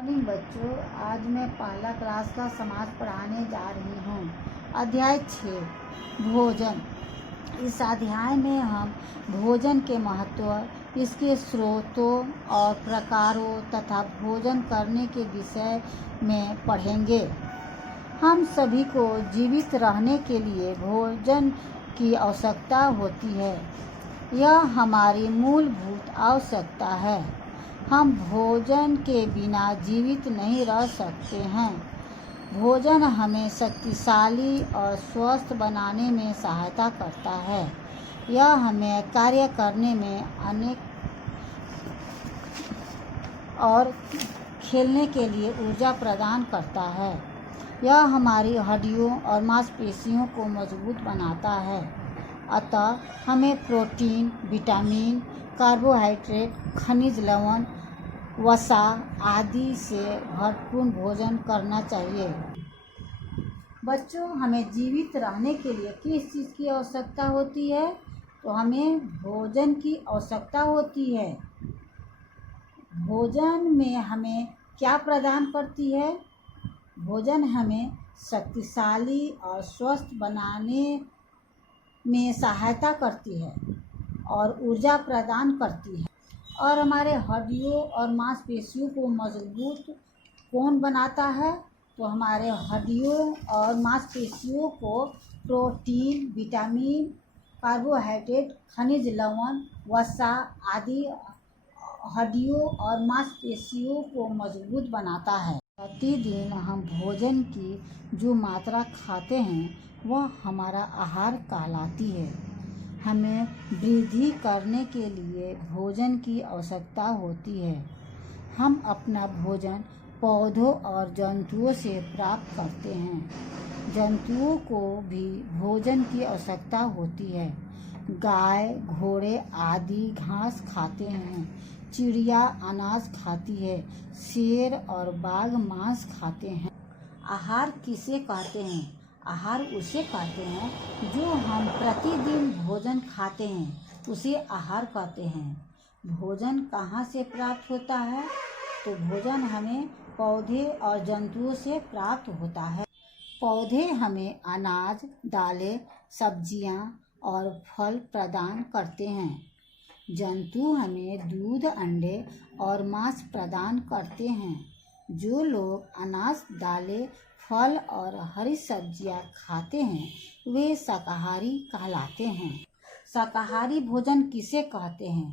Morning बच्चों, आज मैं पहला क्लास का समाज पढ़ाने जा रही हूँ। अध्याय 6 भोजन। इस अध्याय में हम भोजन के महत्व, इसके स्रोतों और प्रकारों तथा भोजन करने के विषय में पढ़ेंगे। हम सभी को जीवित रहने के लिए भोजन की आवश्यकता होती है। यह हमारी मूलभूत आवश्यकता है। हम भोजन के बिना जीवित नहीं रह सकते हैं। भोजन हमें शक्तिशाली और स्वस्थ बनाने में सहायता करता है। यह हमें कार्य करने में और खेलने के लिए ऊर्जा प्रदान करता है। यह हमारी हड्डियों और मांसपेशियों को मजबूत बनाता है। अतः हमें प्रोटीन, विटामिन, कार्बोहाइड्रेट, खनिज लवण, वसा आदि से भरपूर भोजन करना चाहिए। बच्चों, हमें जीवित रहने के लिए किस चीज़ की आवश्यकता होती है? तो हमें भोजन की आवश्यकता होती है। भोजन में हमें क्या प्रदान करती है? भोजन हमें शक्तिशाली और स्वस्थ बनाने में सहायता करती है और ऊर्जा प्रदान करती है। और हमारे हड्डियों और मांसपेशियों को मजबूत कौन बनाता है? तो हमारे हड्डियों और मांसपेशियों को प्रोटीन, विटामिन, कार्बोहाइड्रेट, खनिज लवण, वसा आदि हड्डियों और मांसपेशियों को मजबूत बनाता है। प्रतिदिन हम भोजन की जो मात्रा खाते हैं वह हमारा आहार कहलाती है। हमें वृद्धि करने के लिए भोजन की आवश्यकता होती है। हम अपना भोजन पौधों और जंतुओं से प्राप्त करते हैं। जंतुओं को भी भोजन की आवश्यकता होती है। गाय, घोड़े आदि घास खाते हैं। चिड़िया अनाज खाती है। शेर और बाघ मांस खाते हैं। आहार किसे कहते हैं? आहार उसे कहते हैं जो हम प्रतिदिन भोजन खाते हैं, उसे आहार कहते हैं। भोजन कहाँ से प्राप्त होता है? तो भोजन हमें पौधे और जंतुओं से प्राप्त होता है। पौधे हमें अनाज, दालें, सब्जियां और फल प्रदान करते हैं। जंतु हमें दूध, अंडे और मांस प्रदान करते हैं। जो लोग अनाज, दालें, फल और हरी सब्जियां खाते हैं वे शाकाहारी कहलाते हैं। शाकाहारी भोजन किसे कहते हैं?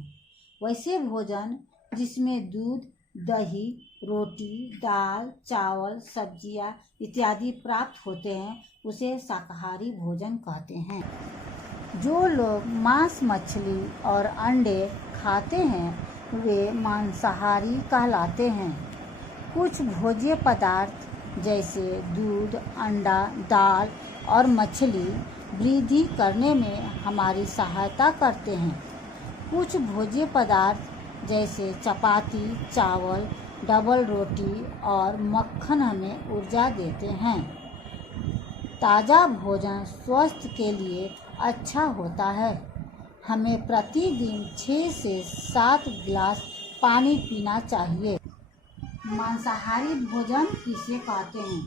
वैसे भोजन जिसमें दूध, दही, रोटी, दाल, चावल, सब्जियां इत्यादि प्राप्त होते हैं उसे शाकाहारी भोजन कहते हैं। जो लोग मांस, मछली और अंडे खाते हैं वे मांसाहारी कहलाते हैं। कुछ भोज्य पदार्थ जैसे दूध, अंडा, दाल और मछली वृद्धि करने में हमारी सहायता करते हैं। कुछ भोज्य पदार्थ जैसे चपाती, चावल, डबल रोटी और मक्खन हमें ऊर्जा देते हैं। ताज़ा भोजन स्वास्थ्य के लिए अच्छा होता है। हमें प्रतिदिन 6 से 7 गिलास पानी पीना चाहिए। मांसाहारी भोजन किसे कहते हैं?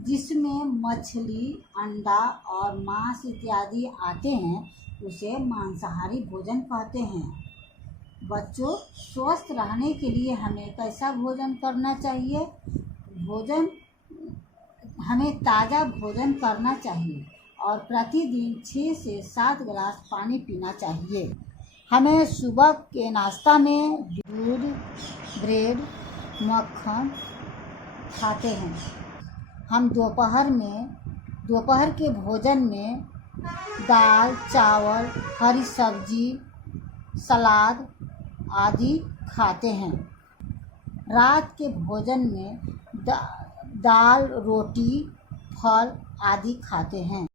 जिसमें मछली, अंडा और मांस इत्यादि आते हैं उसे मांसाहारी भोजन कहते हैं। बच्चों, स्वस्थ रहने के लिए हमें कैसा भोजन करना चाहिए? हमें ताज़ा भोजन करना चाहिए और प्रतिदिन 6 से 7 गिलास पानी पीना चाहिए। हमें सुबह के नाश्ता में दूध, ब्रेड, मक्खन खाते हैं। हम दोपहर के भोजन में दाल, चावल, हरी सब्जी, सलाद आदि खाते हैं। रात के भोजन में दाल, रोटी, फल आदि खाते हैं।